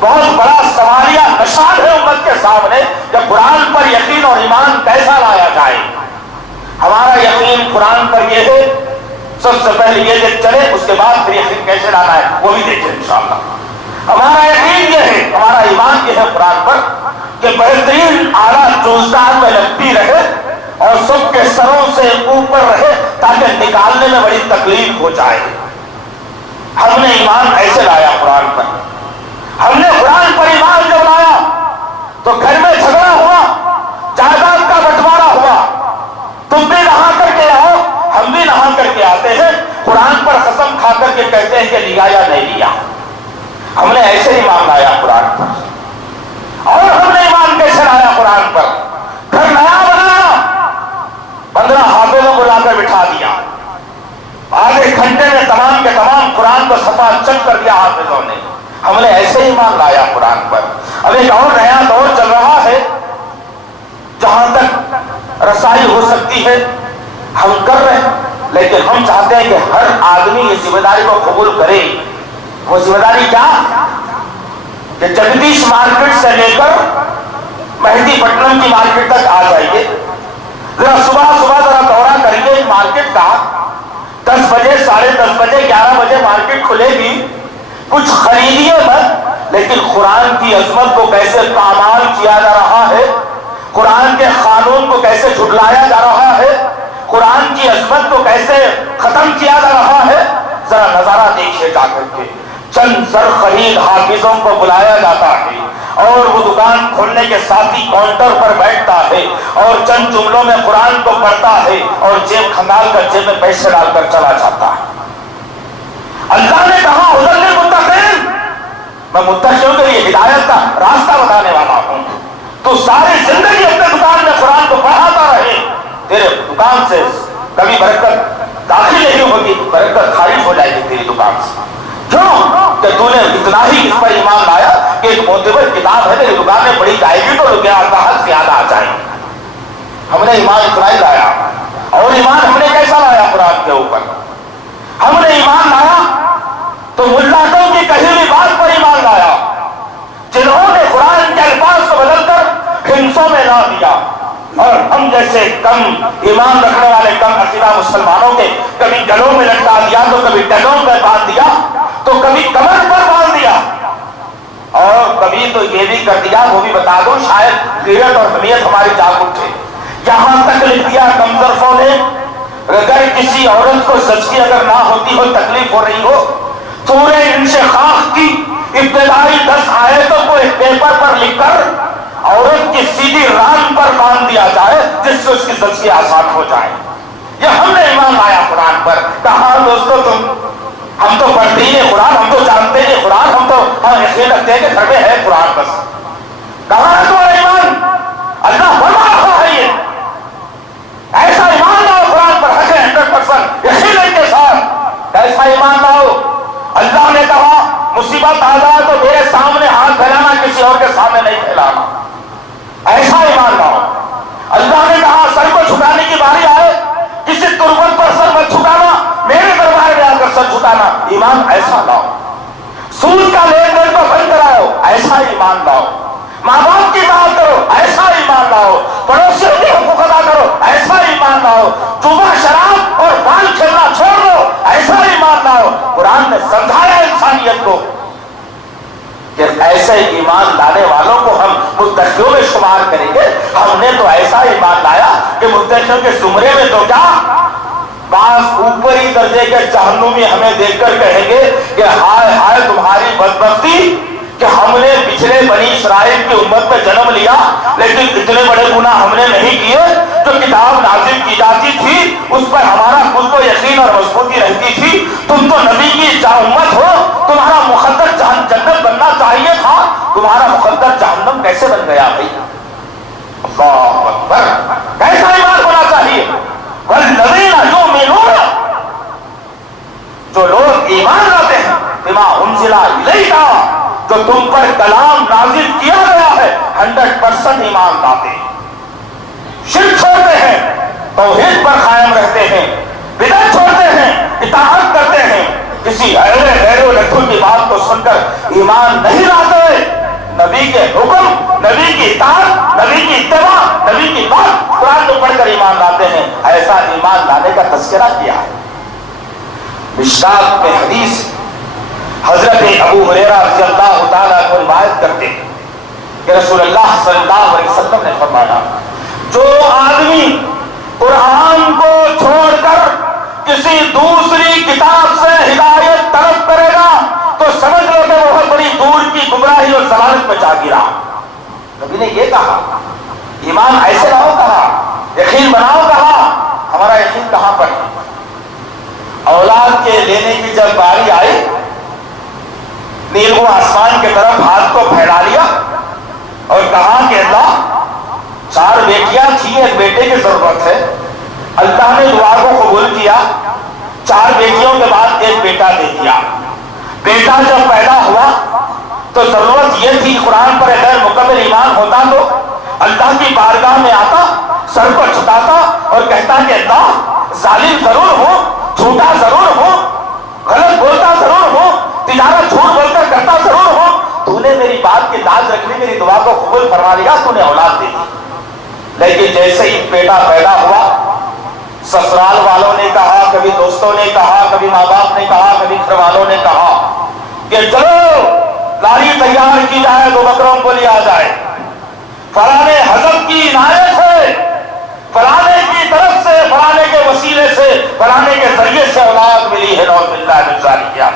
بہت بڑا سوالیہ نشان ہے امت کے سامنے کہ قرآن پر یقین اور ایمان کیسا لایا جائے۔ ہمارا یقین قرآن پر یہ ہے، سب سے پہلے یہ دیکھ چلے، اس کے بعد پھر یقین کیسے لانا ہے وہ بھی دیکھیں انشاءاللہ۔ ہمارا یقین یہ ہے، ہمارا ایمان یہ ہے قرآن پر کہ بہترین اعلیٰ جوزدان میں لگتی رہے اور سب کے سروں سے اوپر رہے تاکہ نکالنے میں بڑی تکلیف ہو جائے۔ ہم نے ایمان ایسے لایا قرآن پر، ہم نے قرآن پر ایمان جب لایا تو گھر میں جھگڑا ہوا، جائیداد کا بٹوارا ہوا، تم بھی نہا کر کے آؤ ہم بھی نہا کر کے آتے ہیں، قرآن پر قسم کھا کر کے کہتے ہیں کہ لیا یا نہیں لیا۔ ہم نے ایسے ایمان لایا قرآن پر۔ اور ہم نے ایمان کیسے لایا قرآن پر؟ گھر نیا بنایا، 15 حافظوں کو لا کر بٹھا دیا، آدھے گھنٹے میں تمام کے تمام قرآن کو صفا چک کر دیا حافظوں نے۔ ہم نے ایسے ایمان لایا قرآن پر۔ اب ایک اور نیا دور چل رہا ہے، جہاں تک رسائی ہو سکتی ہے ہم کر رہے ہیں، لیکن ہم چاہتے ہیں کہ ہر آدمی یہ ذمہ داری کو قبول کرے۔ وہ ذمہ داری کیا کہ جگدیش مارکیٹ سے لے کر مہدی پٹنم کی مارکیٹ تک آ جائیے، ذرا صبح ذرا دورہ کریے مارکیٹ کا، 10 بجے 10:30 بجے 11 بجے مارکیٹ کھلے گی، کچھ خریدیے مت، لیکن قرآن کی عظمت کو کیسے پامال کیا جا رہا ہے، قرآن کے قانون کو کیسے جھٹلایا جا رہا ہے، قرآن کی عظمت کو کیسے ختم کیا جا رہا ہے، ذرا نظارہ دیکھیے جا کر کے۔ چند زر خرید حافظوں کو بلایا جاتا ہے اور وہ دکان کھولنے کے ساتھ ہی کاؤنٹر پر بیٹھتا ہے اور چند جملوں میں قرآن کو پڑھتا ہے اور جیب کھنگال کر جیب میں پیسے ڈال کر چلا جاتا ہے۔ اللہ نے کہا ہدی للمتقین، میں متقیوں کے لیے ہدایت کا راستہ بتانے والا ہوں۔ تو ساری زندگی اپنے دکان میں قرآن کو پڑھاتا رہے، تیرے دکان سے کبھی برکت داخل نہیں ہوگی، برکت خارج ہو جائے گی تیری دکان سے۔ کیوں کہ تو نے اتنا ہی اس پر ایمان لایا کہ ایک معتبر کتاب ہے میری دکان میں پڑھی جائے گی تو کیا حق زیادہ آ جائے گی۔ ہم نے ایمان اتنا ہی لایا، اور ایمان ہم نے کیسا لایا؟ قرآن کے اوپر ہم نے ایمان لایا تو ملاحوں کی کہی ہوئی بات پر ایمان لایا، جنہوں نے قرآن کے الفاظ کو بدل کر ہندسوں میں لا دیا، اور ہم جیسے کم ایمان رکھنے والے کم عقیدہ مسلمانوں کے کبھی گلوں میں لٹکا دیا تو کبھی ٹنگوں میں باندھ دیا تو کبھی کمر پر باندھ دیا، اور کبھی تو یہ بھی کر دیا، وہ بھی بتا دو شاید غیرت اور حمیت ہماری جاگ اٹھے، یہاں تک لکھ دیا کم ظرفوں نے اگر کسی عورت کو زچگی اگر نہ ہوتی ہو، تکلیف ہو رہی ہو، سورہ انشقاق کی ابتدائی 10 آیتوں کو ایک پیپر پر لکھ کر عورت کی سیدھی ران پر باندھ دیا جائے جس سے اس کی زچگی آسان ہو جائے۔ یہ ہم نے ایمان لایا قرآن پر۔ کہاں دوستو تم؟ ہم تو پڑھتے ہی نہیں قرآن، ہم تو جانتے نہیں قرآن، ہم تو یقین رکھتے ہیں کہ گھر میں ہے قرآن بس۔ کہاں ہے تمہارا ایمان؟ اللہ فرما رہا ہے یہ ایسا ایمان لاؤ قرآن پر، حق ہے 100% یقین کے ساتھ ایسا ایمان لاؤ۔ اللہ نے کہا مصیبت آ جائے تو میرے سامنے ہاتھ پھیلانا، کسی اور کے سامنے نہیں پھیلانا، ایسا ایمان لاؤ۔ اللہ نے کہا سر کو جھکانے کی باری آئے، کسی تربت پر سر مت جھکانا، میرے دربار میں آ کر سر جھکانا، ایمان ایسا لاؤ۔ سود کا لین دین کو بند کراؤ، ایسا ایمان لاؤ۔ ماں باپ کی بات کرو، ایسا ایمان لاؤ۔ پڑوسیوں کے حقوق ادا کرو، ایسا ایمان لاؤ۔ جوا شراب اور بال کھیلنا چھوڑ دو، ایسا ایمان لاؤ۔ قرآن نے سمجھایا انسانیت کو کہ ایسے ایمان لانے والوں کو ہم متقیوں میں شمار کریں گے۔ ہم نے تو ایسا ایمان لایا کہ متقیوں کے زمرے میں تو کیا بعض اوپری درجے کے جہنمی ہمیں دیکھ کر کہیں گے کہ ہائے ہائے تمہاری بدبختی کہ ہم نے پچھلے بنی اسرائیل کی امت میں جنم لیا لیکن اتنے بڑے گناہ ہم نے نہیں کیے، جو کتاب نازل کی جاتی تھی اس پر ہمارا خود کو یقین اور مضبوطی رہتی تھی۔ تم تو نبی کی امت ہو، تمہارا مقدر جنت بننا چاہیے تھا، تمہارا مقدر جہنم کیسے بن گیا بھائی؟ اللہ اکبر، کیسا ایمان ہونا چاہیے؟ والذین یؤمنون، جو لوگ ایمان لاتے ہیں بما انزل الیک، جو تم پر کلام نازل کیا گیا ہے 100% ایمان لاتے ہیں، شرک چھوڑتے ہیں، توحید پر قائم رہتے ہیں، بدعت چھوڑتے ہیں، اطاعت کرتے ہیں، کسی غیر و لٹھو کی بات کو سن کر ایمان نہیں لاتے، نبی کے حکم، نبی کی اطاعت، نبی کی اتباع، نبی کی بات قرآن کو پڑھ کر ایمان لاتے ہیں۔ ایسا ایمان لانے کا تذکرہ کیا ہے۔ مشکات میں حدیث حضرت ابو ہریرہ رضی اللہ تعالیٰ عنہ روایت کرتے ہیں کہ رسول اللہ صلی اللہ علیہ وسلم نے فرمایا جو آدمی قرآن کو چھوڑ کر کسی دوسری کتاب سے ہدایت طلب کرے گا تو سمجھ لو کہ وہ بہت بڑی دور کی گمراہی اور ضلالت میں جا گرا۔ نبی نے یہ کہا ایمان ایسے لاؤ، کہا یقین بناؤ، کہا ہمارا یقین کہاں پر ہے؟ اولاد کے لینے کی جب باری آئی، نیل و آسمان کی طرف ہاتھ کو پھیلا لیا اور کہا کہ اللہ 4 بیٹیاں تھیں، ایک بیٹے کی ضرورت ہے۔ اللہ نے دعا کو قبول کیا، 4 بیٹیوں کے بعد ایک بیٹا دے دیا۔ بیٹا جب پیدا ہوا تو ضرورت یہ تھی قرآن پر اگر مکمل ایمان ہوتا تو اللہ کی بارگاہ میں آتا، سر کو جھکاتا اور کہتا کہ اللہ ظالم ضرور ہوں، جھوٹا ضرور ہوں، غلط بولتا ضرور ہوں، تجارت جھوٹ بول کر کرتا ضرور ہوں، تو نے میری بات کی لاج رکھ لی، میری دعا کو قبول فرما لیا، تو نے اولاد دے دی۔ لیکن جیسے ہی بیٹا پیدا ہوا، سسرال والوں نے کہا، کبھی دوستوں نے کہا، کبھی ماں باپ نے کہا، کبھی گھر والوں نے کہا کہ چلو لاری تیار کی جائے، 2 بکروں کو لیا جائے۔ فلانے حضرت کی عنایت ہے، فلانے کی طرف سے، فلانے کے وسیلے سے، فلانے کے ذریعے سے اولاد ملی ہے، نعوذ باللہ من ذالک۔ کیا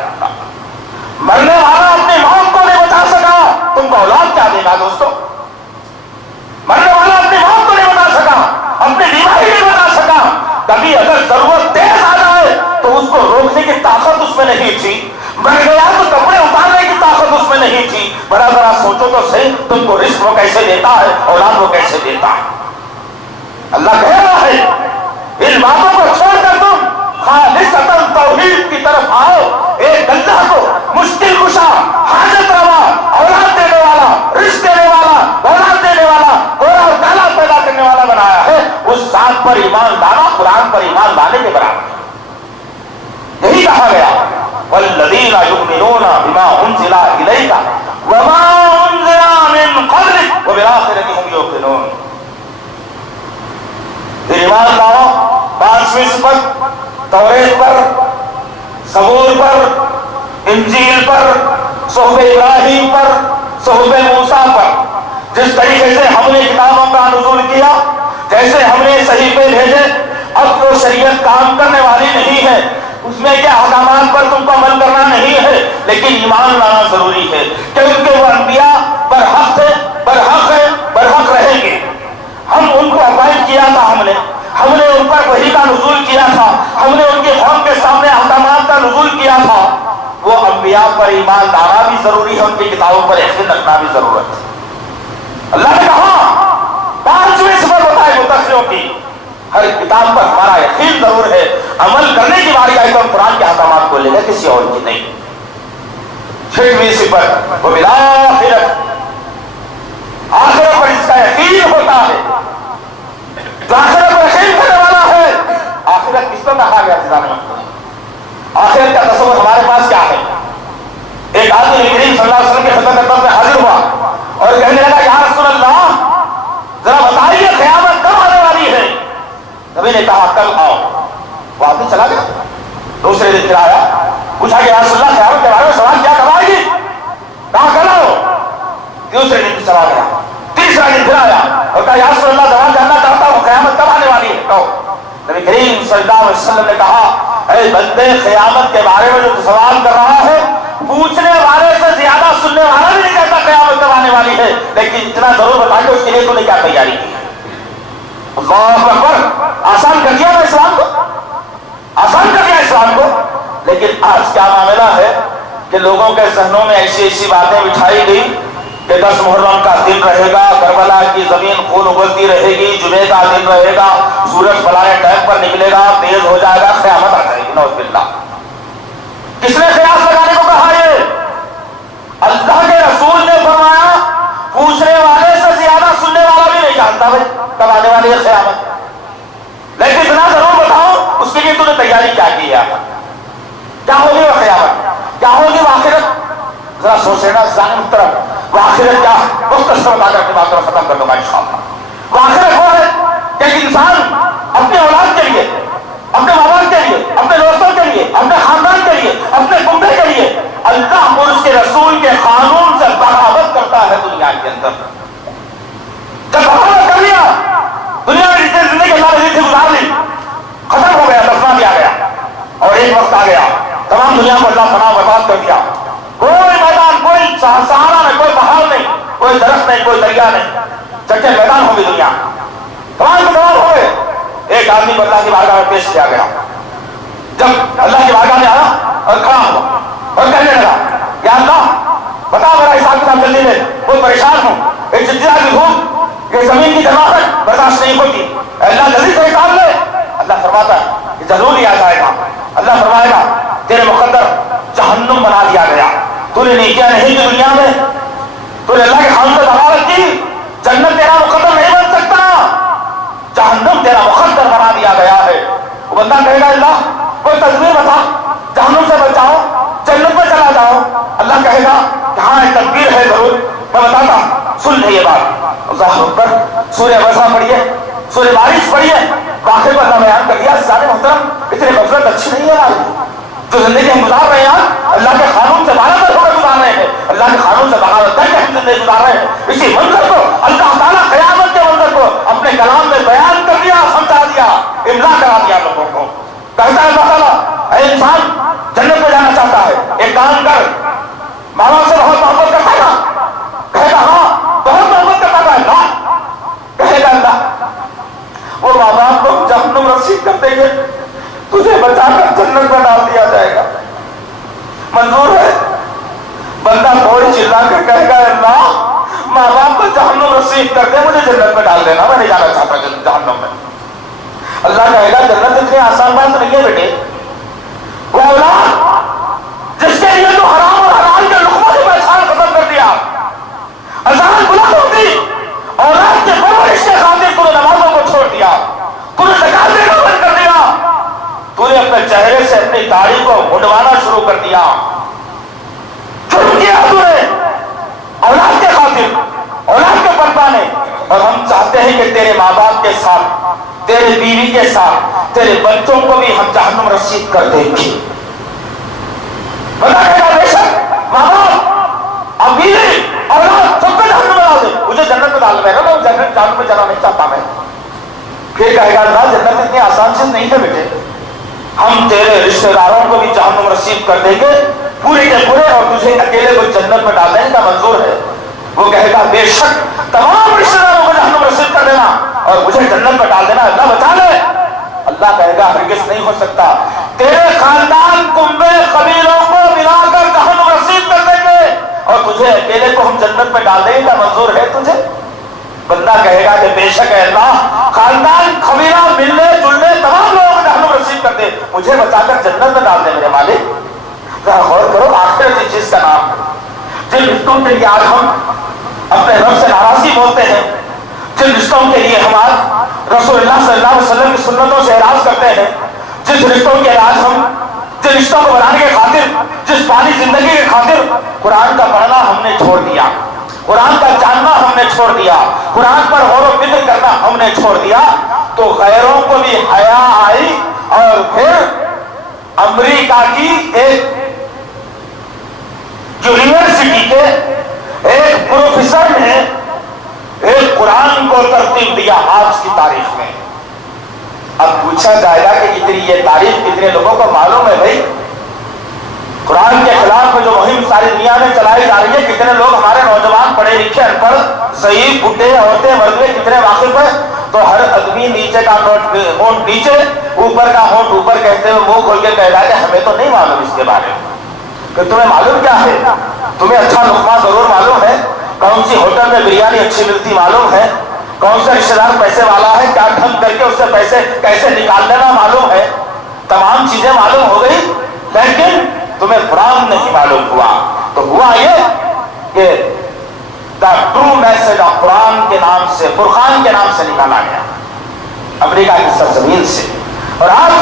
مرنے والا اپنی موت کو نہیں بچا سکا، تم کو اولاد کیا دے گا دوستو؟ مرنے والا اپنی موت کو نہیں بتا سکا، اپنی بیماری نہیں بتا سکا، کبھی اگر ضرورت تیز آ جائے تو اس کو روکنے کی طاقت اس میں نہیں تھی، مر گیا تو کپڑے اتارنے کی طاقت اس میں نہیں تھی۔ بڑا ذرا سوچو تو صحیح، تم کو رزق وہ کیسے دیتا ہے، اولاد وہ کیسے دیتا ہے؟ اللہ کہہ رہا ہے ان باتوں کو چھوڑ کر تم خالصتاً توحید کی طرف آؤ، ایک اللہ کو مشکل کشا، حاجت روا، اولاد دینے والا، رزق دینے والا، اولاد دینے والا، گورا اور کالا پیدا کرنے والا بنایا ہے، اس ذات پر ایمان لانا قرآن پر ایمان لانے کے برابر ہے۔ یہی کہا گیا والذین یؤمنون بما انزل الیک وما انزل من قبلک وبالآخرۃ هم یوقنون۔ ایمان لاؤ 5ویں صفت، توریت پر، زبور پر، انجیل پر، صحف ابراہیم پر، صحف موسیٰ پر، جس طریقے سے ہم نے کتابوں کا نزول کیا، جیسے ہم نے صحیفے بھیجے، اب وہ شریعت کام کرنے والی نہیں ہے، اس میں کے احکامات پر تم کو عمل کرنا نہیں ہے، لیکن ایمان لانا ضروری ہے کہ ان کے وہ انبیاء برحق تھے، برحق ہے، برحق رہیں گے۔ ہم ان کو اپائنٹ کیا تھا، ہم نے ان پر وحی کا نزول کیا تھا، ہم نے ان کی قوم کے سامنے احکامات کا نزول کیا تھا۔ وہ انبیاء پر ایمان لانا بھی ضروری ہے، ان کی کتابوں پر یقین رکھنا بھی ضرورت ہے۔ اللہ نے کہا 5ویں صفت بتائے متقیوں کی، ہر کتاب پر ہمارا یقین ضرور ہے، عمل کرنے کی باری آئی تو ہم قرآن کے احکامات کو لے گا، کسی اور کی نہیں۔ 6ویں صفت وبالآخرۃ، آخرت پر اس کا یقین ہوتا ہے، جو آخرت پر یقین کرنے والا ہے۔ آخرت کس کو کہا گیا؟ آخرت کا تصور ہمارے پاس کیا ہے؟ ایک آدمی نبی کریم صلی اللہ علیہ وسلم کی خدمت میں حاضر ہوا اور کہنے لگا یا رسول اللہ ذرا بتائیے قیامت کب آنے والی ہے؟ نبی نے کہا کل آؤ۔ وہ آدمی چلا گیا، دوسرے دن پھر آیا، پوچھا کہ یا رسول اللہ قیامت کے بارے میں سوال کیا، کب آئے گی؟ کہا کل آؤ۔ دوسرے دن چلا گیا، تیسرا دن پھر آیا اور کہا یا رسول اللہ سوال جاننا چاہتا ہوں قیامت کب آنے والی ہے، کہو۔ نبی کریم صلی اللہ علیہ وسلم نے کہا اے بندے، قیامت کے بارے میں جو سوال کر رہا ہے، پوچھنے والے سے زیادہ سننے والا بھی نہیں کہتا قیامت کب آنے والی ہے، لیکن اتنا ضرور بتا کہ اس کے لیے تو نے کیا تیاری کی ہے۔ اللہ اکبر، آسان کر دیا نا اسلام کو، آسان کر دیا اسلام کو۔ لیکن آج کیا معاملہ ہے کہ لوگوں کے ذہنوں میں ایسی ایسی باتیں بٹھائی گئی کہ 10 محرم کا دن رہے گا، کربلا کی زمین خون اگلتی رہے گی، جمعے کا دن رہے گا، سورج فلانے ٹائم پر نکلے گا، تیز ہو جائے گا، قیامت آ جائے گی، نعوذ باللہ۔ کس نے قیاس لگانے کو کہا؟ یہ اللہ کے رسول نے فرمایا پوچھنے والے سے زیادہ سننے والا بھی نہیں جانتا بھائی کب آنے والی ہے قیامت، لیکن اتنا ضرور بتاؤ اس کے لیے تو نے تیاری کیا کی ہے، کیا ہوگی وہ قیامت، کیا ہوگی وہ آخرت؟ ذرا سوچے نا ظالم محترم، وہ آخرت کیا؟ مختصر بتا کر اپنی بات کو ختم کر دوں گا انشاءاللہ۔ وہ آخرت وہ ہے کہ ایک انسان اپنے اولاد کے لیے، اپنے ماں باپ کے لیے، اپنے دوستوں کے لیے، اپنے خاندان کے لیے، اپنے کنبے کے لیے اللہ اور اس کے رسول کے قانون سے بغاوت کرتا ہے دنیا کے اندر۔ جب بغاوت کر لیا، دنیا میں جتنے زندگی اللہ نے گزار لی، ختم ہو گیا، دفنا بھی آ گیا، اور ایک وقت آ گیا تمام دنیا کو اللہ فنا برباد کر دیا، کوئی میدان، کوئی سہارا نہیں، کوئی پہاڑ نہیں، کوئی درخت نہیں، کوئی دریا نہیں، چکے میدان ہوگی دنیا، تمام کے تمام ہو گئے۔ ایک آدمی کو اللہ کی بارگاہ میں پیش کیا گیا، جب اللہ کی بارگاہ میں آیا اور کھڑا ہوا اور کہنے لگا یا اللہ بتا میرا حساب کتاب جلدی لے، بہت پریشان ہوں، ایک زلزلہ کی دھوپ، یہ زمین کی گرماہٹ برداشت نہیں ہوتی، اللہ جلدی سے حساب لے۔ اللہ فرماتا ہے کہ ضرور لیا جائے گا۔ اللہ فرمائے گا تیرے مقدر جہنم بنا دیا گیا، تو نے نیکیاں نہیں کی دنیا میں، تو نے اللہ کے خان سے بغاوت کی، جنت تیرا مقدر نہیں بن سکتا، جہنم تیرا مقدر بنا دیا گیا ہے۔ وہ بندہ کہے گا اللہ کوئی تدبیر بتا، جہنم سے بچاؤ، جنت میں چلا جاؤ۔ اللہ کہے گا کہ ہاں ایک تدبیر ہے ضرور، میں بتاتا ہوں، سن لے یہ بات۔ اللہ اکبر، سورہ بسا پڑھیے، سورہ بارش پڑھیے، واقعے پر اللہ بیان کر دیا۔ سارے محترم اتنی غفلت اچھی نہیں ہے ہماری، جو زندگی ہم گزار رہے ہیں اللہ کے قانون سے بغاوت ہو کر گزار رہے ہیں، اللہ کے قانون سے بغاوت کر کے ہم زندگی گزار رہے ہیں۔ اسی منظر کو اللہ تعالیٰ قیامت کے منظر کو اپنے کلام میں بیان کر دیا، سمجھا دیا، املا کرا دیا لوگوں کو. کہتا ہے اللہ تعالیٰ اے انسان جنت میں جانا چاہتا ہے، ایک کام کر. ماں باپ سے بہت محبت کرتا تھا، کہے گا ہاں بہت محبت کرتا تھا. اللہ کہے گا اللہ وہ ماں باپ کو جہنم رسید کر دیں گے، تجھے بچا کر جنت میں ڈال دیا جائے گا. منظور ہے؟ بندہ تھوڑی چلا کر کہے گا اللہ ماں باپ کو جہنم رسید کر دے، مجھے جنت میں ڈال دینا، میں نہیں جانا چاہتا جہنم میں. اللہ کہے گا جنت اتنی آسان بات نہیں ہے بیٹے. وہ اولاد جس کے لیے تو حرام اور حلال کے لقموں کی پہچان ختم کر دیا، اذان بلند ہوتی اولاد کے پرورش کے خاطر تو نے نمازوں کو چھوڑ دیا، تو نے زکات دینا بند کر دیا، تو نے اپنے چہرے سے اپنی داڑھی کو منڈوانا شروع کر دیا. چھوڑ دیا تو نے اولاد کے خاطر، اولاد کے پرپانے. اور ہم چاہتے ہیں کہ تیرے ماں باپ کے ساتھ، تیرے بیوی کے ساتھ، تیرے بچوں کو بھی ہم جہنم رسید کر دیں گے. بتا دے گا بے شک ماں باپ اب بیوی اولاد سب کو جہنم میں ڈال دے، مجھے جنت میں ڈال دے گا، میں جہنم میں جانا نہیں چاہتا. میں پھر کہے گا اللہ جنت اتنی آسان چیز نہیں ہے بیٹے، ہم تیرے رشتہ داروں کو بھی جہنم رسید کر دیں گے پورے کے پورے، اور تجھے اکیلے کو جنت میں ڈال دینے کا منظور ہے. وہ کہے گا بے شک تمام رشتہ داروں کو جہنم رسید کر دینا اور مجھے جنت میں ڈال دینا، اللہ بچا لے. اللہ کہے گا ہرگز نہیں ہو سکتا، تیرے خاندان کنبے قبیلوں کو ملا کر جہنم رسید کر دیں گے اور تجھے اکیلے کو ہم جنت میں ڈال دیں گے کا منظور ہے تجھے. بندہ کہے گا کہ بے شک ہے اللہ خاندان قبیلہ ملنے جلنے تمام لوگوں کو جہنم رسید کر دے، مجھے بچا کر جنت میں ڈال دے میرے مالک. ذرا غور کرو آخرت کی چیز کا نام جن رشتوں کے لیے آج ہم اپنے رب سے ناراضگی بولتے ہیں، جن رشتوں کے لیے ہم آج رسول اللہ صلی اللہ علیہ وسلم کی سنتوں سے اعراض کرتے ہیں، جس رشتوں کے علاج ہم جن رشتوں کو بنانے کے خاطر، جس پانی زندگی کے خاطر قرآن کا پڑھنا ہم نے چھوڑ دیا، قرآن کا جاننا ہم نے چھوڑ دیا، قرآن پر غور و فکر کرنا ہم نے چھوڑ دیا، تو غیروں کو بھی حیا آئی. اور پھر امریکہ کی ایک یونیورسٹی کے ایک پروفیسر نے ایک قرآن کو ترتیب دیا آج کی تاریخ میں. اب پوچھا جائے گا کہ اتنی یہ تعریف کتنے لوگوں کو معلوم ہے بھائی؟ قرآن کے خلاف میں جو مہم ساری دنیا میں چلائی جا رہی ہے، کتنے لوگ ہمارے نوجوان پڑھے لکھے ان پڑھ ضعیف بڈھے عورتیں مردے کتنے واقف ہیں؟ تو ہر آدمی نیچے کا ہونٹ نیچے اوپر کا ہونٹ اوپر کہتے ہوئے منہ کھول کے کہہ رہا ہے کہ ہمیں تو نہیں معلوم اس کے بارے میں. کہ تمہیں معلوم کیا ہے؟ تمہیں اچھا لقمہ ضرور معلوم ہے، کون سی ہوٹل میں بریانی اچھی ملتی معلوم ہے، کون سا رشتہ دار پیسے والا ہے، کیا ڈھنگ کر کے اس سے پیسے کیسے نکال لینا معلوم ہے، تمام چیزیں معلوم ہو گئی، لیکن تمہیں قرآن نہیں معلوم ہوا. تو ہوا یہ کہ دا ٹرو میسج آف قرآن کے نام سے، فرقان کے نام سے نکالا گیا امریکہ کی سرزمین سے. اور آج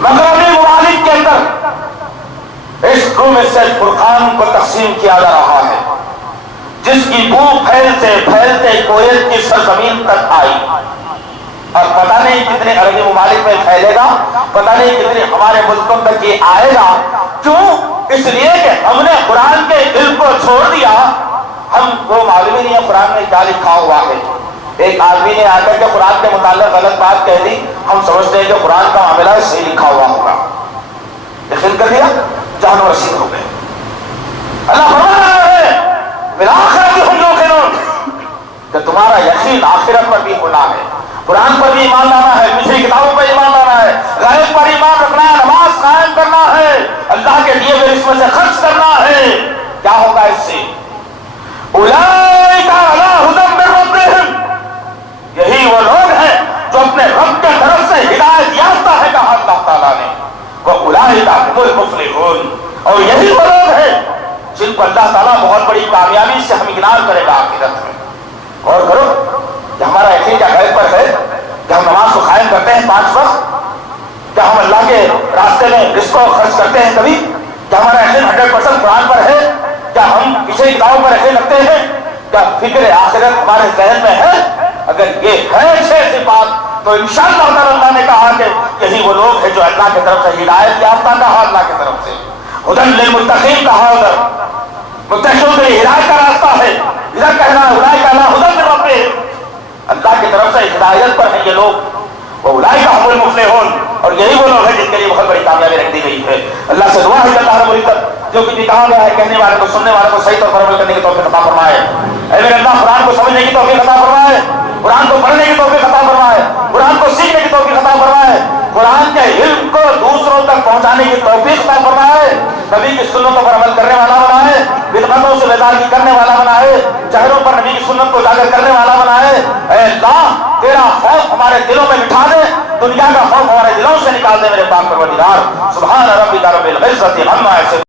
مغربی ممالک کے اندر اس ٹرو میسج فرقان کو تقسیم کیا جا رہا ہے، جس کی بو پھیلتے پھیلتے کویت کی سرزمین تک آئی، اور پتہ نہیں کتنے عربی ممالک میں پھیلے گا، پتہ نہیں کتنے ہمارے ملکوں تک یہ آئے گا. کیوں؟ اس لیے کہ ہم نے قرآن کے علم کو چھوڑ دیا. ہم کو معلوم ہی نہیں ہے قرآن میں کیا لکھا ہوا ہے. ایک آدمی نے آ کر کے قرآن کے متعلق غلط بات کہہ دی، ہم سمجھتے ہیں کہ قرآن کا معاملہ صحیح لکھا ہوا ہوگا، یقین کر لیا جہنم رسید ہو گئے. اللہ فرما رہا ہے بالآخرت ہم یوقنون کہ تمہارا یقین آخرت پر بھی ہونا ہے، قرآن پر بھی ایمان لانا ہے، پچھلی کتابوں پر ایمان لانا ہے، غیب پر ایمان رکھنا ہے، نماز قائم کرنا ہے، اللہ کے دیے ہوئے رزق سے خرچ کرنا ہے. کیا ہوگا اس سے؟ اولئک علی ھدی من ربہم، یہی وہ لوگ ہیں جو اپنے رب کے طرف سے ہدایت یافتہ ہے کہا اللہ تعالیٰ نے. وَأُولَٰئِکَ هُمُ الْمُفْلِحُونَ، اور یہی وہ لوگ ہیں جن کو اللہ تعالیٰ بہت بڑی کامیابی سے ہمکنار کرے گا آخرت میں. اور کرو کہ ہمارا یقین کیا غیب پر ہے، کہ ہم نماز کو قائم کرتے ہیں 5 وقت، کیا ہم اللہ کے راستے میں رزق کو خرچ کرتے ہیں کبھی، کیا ہمارا یقین 100% قرآن پر ہے، کیا ہم کسی کتابوں پر یقین رکھتے ہیں، کیا فکر آخرت ہمارے ذہن میں ہے؟ اگر یہ ہے 6 صفات تو انشاءاللہ اللہ نے کہا کہ یہی وہ لوگ ہیں جو اللہ کی طرف سے ہدایت یافتہ کہا، اللہ کی طرف سے ہدی للمتقین کہا، ادھر متقیوں کے لیے ہدایت کا راستہ ہے. ادھر کہنا اولئک علی ھدی من اللہ کی طرف سے ہدایت پر ہیں یہ لوگ، وَأُولَٰئِكَ هُمُ الْمُفْلِحُونَ، اور یہی وہ لوگ ہیں جن کے لیے بہت بڑی کامیابی رکھ دی گئی ہے۔ اللہ سے دعا ہے کہ اللہ رب العزت جو کچھ کہا گیا ہے کہنے والے کو سننے والے کو صحیح طور پر عمل کرنے کی توفیق عطا فرمائے۔ اے میرے اللہ قرآن کو سمجھنے کی توفیق عطا فرمائے، قرآن کو پڑھنے کی توفیق عطا فرمائے، قرآن کو سیکھنے کی توفیق عطا فرمائے، قرآن کے علم کو دوسروں تک پہنچانے کی توفیق عطا فرمائے، نبی کی سنتوں پر عمل کرنے والا بنائے، بدعتوں سے بیداری کرنے والا بنائے، چہروں پر نبی کی سنت کو اجاگر کرنے والا بنائے۔ اے اللہ تیرا خوف ہمارے دلوں میں بٹھا دے، دنیا کا خوف ہمارے دلوں سے نکال دے میرے پاک پروردگار۔ سبحان ربک رب العزت عما یصفون۔